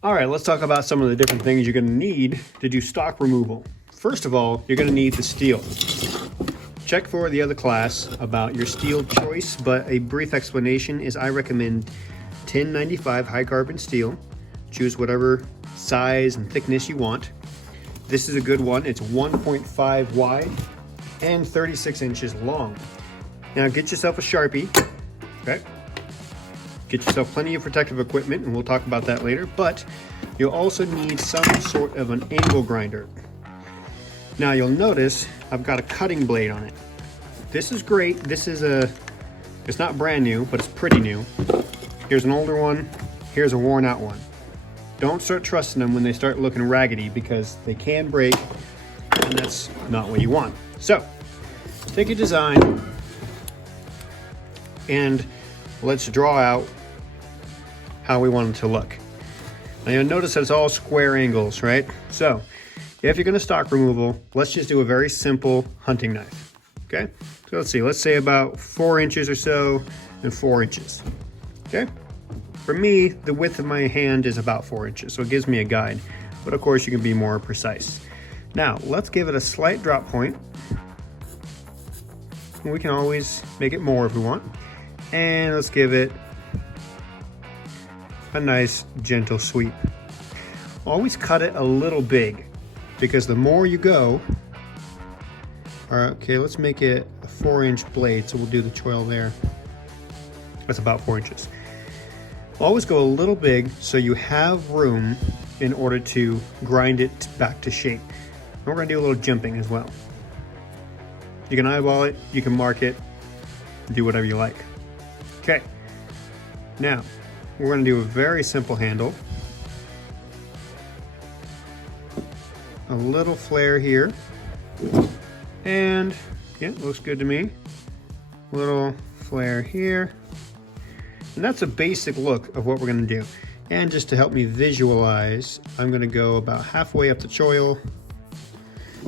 All right, let's talk about some of the different things you're gonna need to do stock removal. First of all, you're gonna need the steel. Check for the other class about your steel choice, but a brief explanation is I recommend 1095 high carbon steel. Choose whatever size and thickness you want. This is a good one. It's 1.5 wide and 36 inches long. Now get yourself a Sharpie, okay? Get yourself plenty of protective equipment, and we'll talk about that later, but you'll also need some sort of an angle grinder. Now you'll notice I've got a cutting blade on it. This is great. It's not brand new, but it's pretty new. Here's an older one, here's a worn out one. Don't start trusting them when they start looking raggedy, because they can break, and that's not what you want. So, take your design and let's draw out how we want it to look. Now you'll notice that it's all square angles, right? So, if you're gonna stock removal, let's just do a very simple hunting knife, okay? So let's see, let's say about 4 inches or so and 4 inches, okay? For me, the width of my hand is about 4 inches, so it gives me a guide, but of course you can be more precise. Now, let's give it a slight drop point. We can always make it more if we want. And let's give it a nice gentle sweep. Always cut it a little big, because the more you go, all right, okay, let's make it a 4-inch blade, so we'll do the choil there. That's about 4 inches. Always go a little big so you have room in order to grind it back to shape. And we're gonna do a little jimping as well. You can eyeball it, you can mark it, do whatever you like. Okay, now we're gonna do a very simple handle. A little flare here. And yeah, looks good to me. Little flare here. And that's a basic look of what we're gonna do. And just to help me visualize, I'm gonna go about halfway up the choil,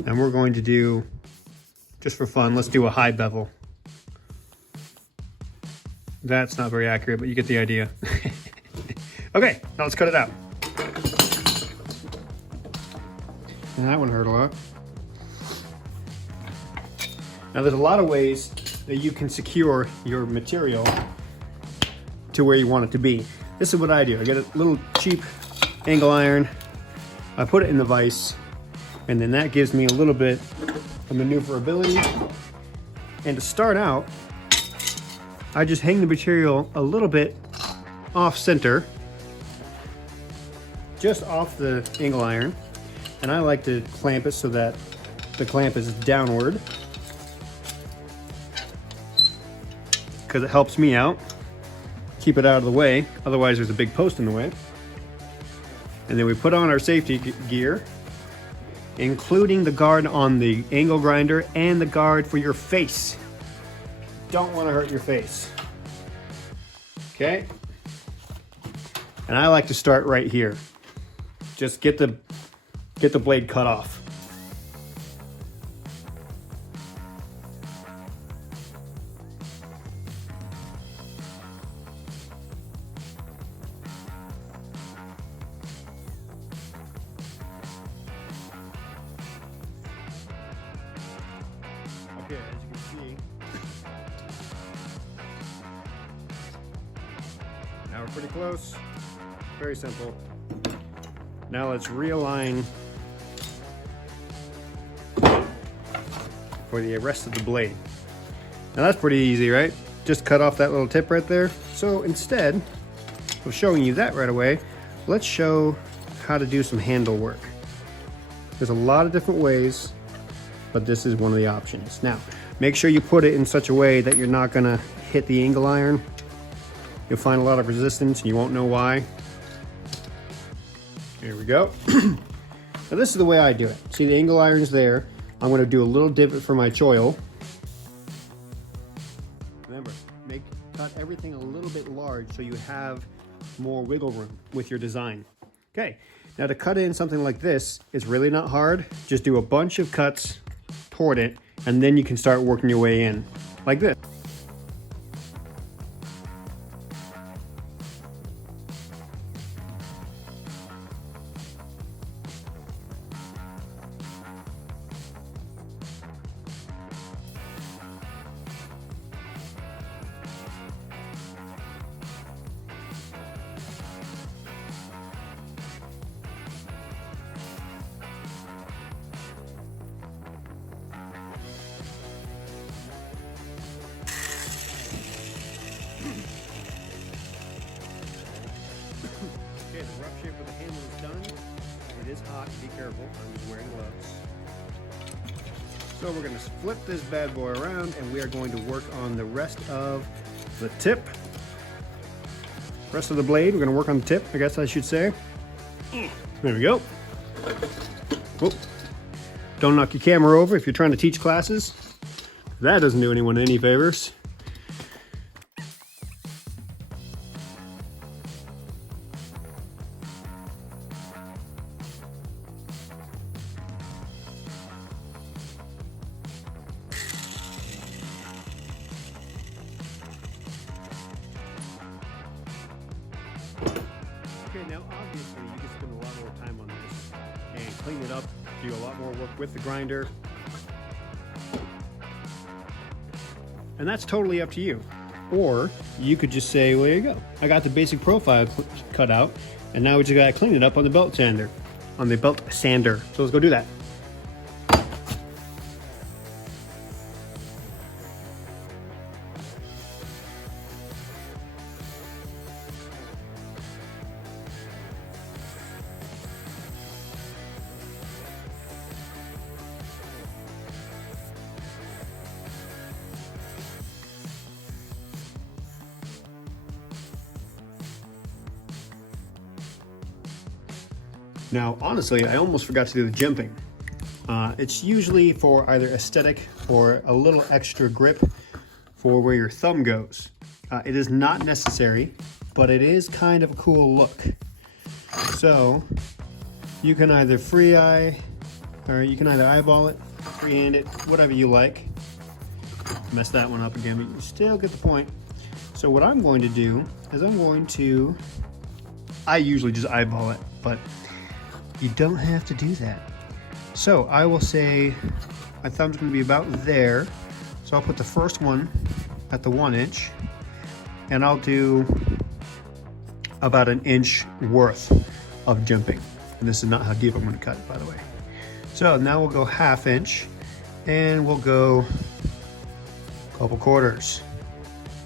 and we're going to do, just for fun, let's do a high bevel. That's not very accurate, but you get the idea. Okay, now let's cut it out. And that one hurt a lot. Now there's a lot of ways that you can secure your material to where you want it to be. This is what I do. I get a little cheap angle iron, I put it in the vise, and then that gives me a little bit of maneuverability. And to start out, I just hang the material a little bit off center, just off the angle iron, and I like to clamp it so that the clamp is downward, because it helps me out, keep it out of the way, otherwise there's a big post in the way. And then we put on our safety gear, including the guard on the angle grinder and the guard for your face. Don't want to hurt your face. Okay? And I like to start right here. Just get the blade cut off. Okay, as you can see, now we're pretty close. Very simple. Now let's realign for the rest of the blade. Now that's pretty easy, right? Just cut off that little tip right there. So instead of showing you that right away, let's show how to do some handle work. There's a lot of different ways, but this is one of the options. Now, make sure you put it in such a way that you're not gonna hit the angle iron. You'll find a lot of resistance and you won't know why. Here we go. Now this is the way I do it. See, the angle iron's there. I'm gonna do a little divot for my choil. Remember, cut everything a little bit large so you have more wiggle room with your design. Okay, now to cut in something like this, it's really not hard. Just do a bunch of cuts toward it, and then you can start working your way in, like this. shape where the handle is done. It is hot, be careful, I'm just wearing gloves. So we're going to flip this bad boy around and we are going to work on the rest of the tip. Rest of the blade, we're going to work on the tip, I guess I should say. There we go. Whoop. Don't knock your camera over if you're trying to teach classes. That doesn't do anyone any favors. Okay, now obviously you can spend a lot more time on this and clean it up, do a lot more work with the grinder. And that's totally up to you. Or you could just say, well, there you go. I got the basic profile cut out, and now we just gotta clean it up on the belt sander. So let's go do that. Now, honestly, I almost forgot to do the jimping. It's usually for either aesthetic or a little extra grip for where your thumb goes. It is not necessary, but it is kind of a cool look. So you can either free eye, or you can either eyeball it, freehand it, whatever you like. Mess that one up again, but you still get the point. So what I'm going to do is I usually just eyeball it, but you don't have to do that. So I will say my thumb's going to be about there. So I'll put the first one at the 1 inch, and I'll do about an inch worth of jimping. And this is not how deep I'm going to cut it, by the way. So now we'll go 1/2 inch, and we'll go a couple quarters.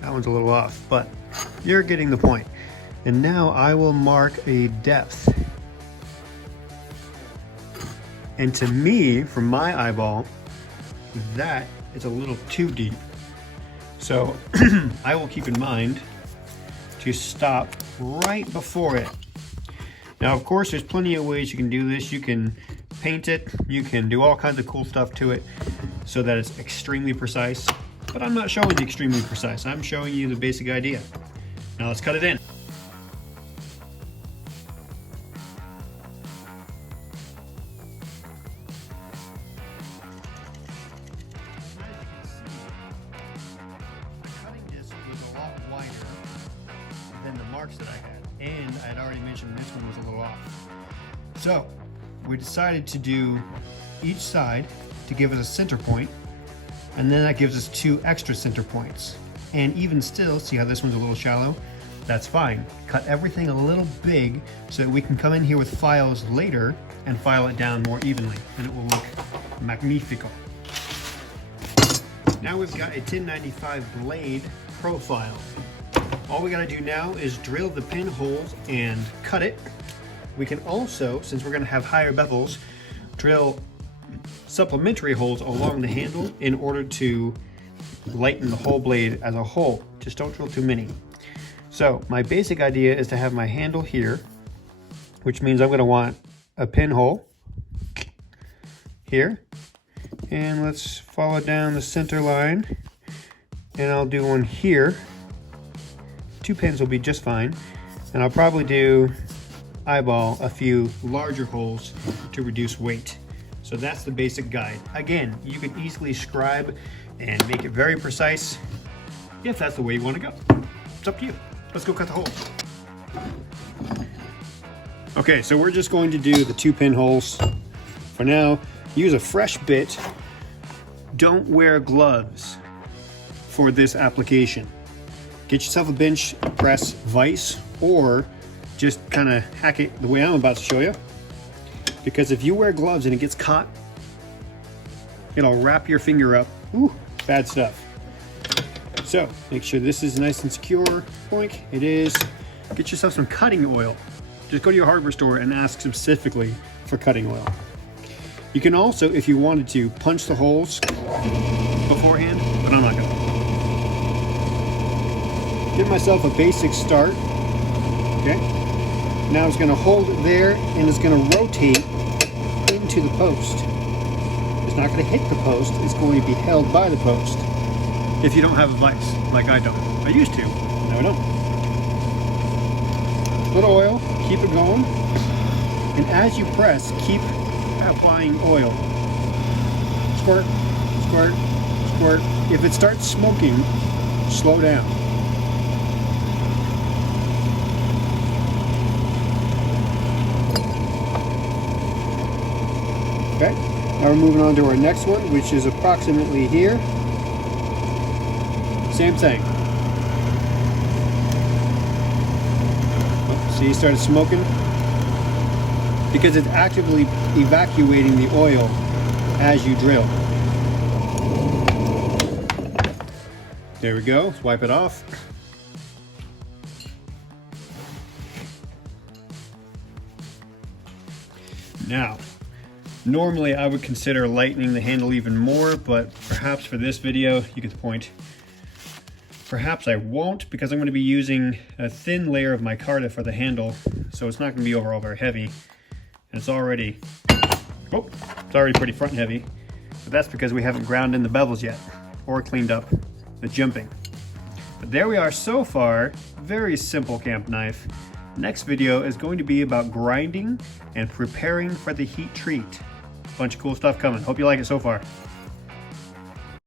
That one's a little off, but you're getting the point. And now I will mark a depth. And to me, from my eyeball, that is a little too deep. So I will keep in mind to stop right before it. Now, of course, there's plenty of ways you can do this. You can paint it, you can do all kinds of cool stuff to it so that it's extremely precise. But I'm not showing you extremely precise. I'm showing you the basic idea. Now let's cut it in. Than the marks that I had, and I had already mentioned this one was a little off. So we decided to do each side to give us a center point, and then that gives us 2 extra center points. And even still, see how this one's a little shallow? That's fine. Cut everything a little big so that we can come in here with files later and file it down more evenly, and it will look magnifico. Now we've got a 1095 blade profile. All we gotta do now is drill the pin holes and cut it. We can also, since we're gonna have higher bevels, drill supplementary holes along the handle in order to lighten the whole blade as a whole. Just don't drill too many. So my basic idea is to have my handle here, which means I'm gonna want a pinhole here. And let's follow down the center line. And I'll do one here. 2 pins will be just fine. And I'll probably eyeball a few larger holes to reduce weight. So that's the basic guide. Again, you can easily scribe and make it very precise if that's the way you want to go. It's up to you. Let's go cut the holes. Okay, so we're just going to do the 2 pin holes. For now, use a fresh bit. Don't wear gloves for this application. Get yourself a bench press vise, or just kind of hack it the way I'm about to show you. Because if you wear gloves and it gets caught, it'll wrap your finger up. Ooh, bad stuff. So make sure this is nice and secure. Boink, it is. Get yourself some cutting oil. Just go to your hardware store and ask specifically for cutting oil. You can also, if you wanted to, punch the holes beforehand, but I'm not gonna. Give myself a basic start. Okay. Now it's gonna hold it there and it's gonna rotate into the post. It's not gonna hit the post, it's going to be held by the post. If you don't have a vise, like I don't. I used to, now I don't. Little oil, keep it going. And as you press, keep applying oil. Squirt, squirt, squirt. If it starts smoking, slow down. Okay, now we're moving on to our next one, which is approximately here. Same thing. Oh, see, it started smoking? Because it's actively evacuating the oil as you drill. There we go, let's wipe it off. Now, normally I would consider lightening the handle even more, but perhaps for this video, you get the point. Perhaps I won't, because I'm going to be using a thin layer of micarta for the handle, so it's not going to be overall very heavy. And it's already pretty front heavy, but that's because we haven't ground in the bevels yet, or cleaned up the jimping. But there we are so far, very simple camp knife. Next video is going to be about grinding and preparing for the heat treat. Bunch of cool stuff coming. Hope you like it so far.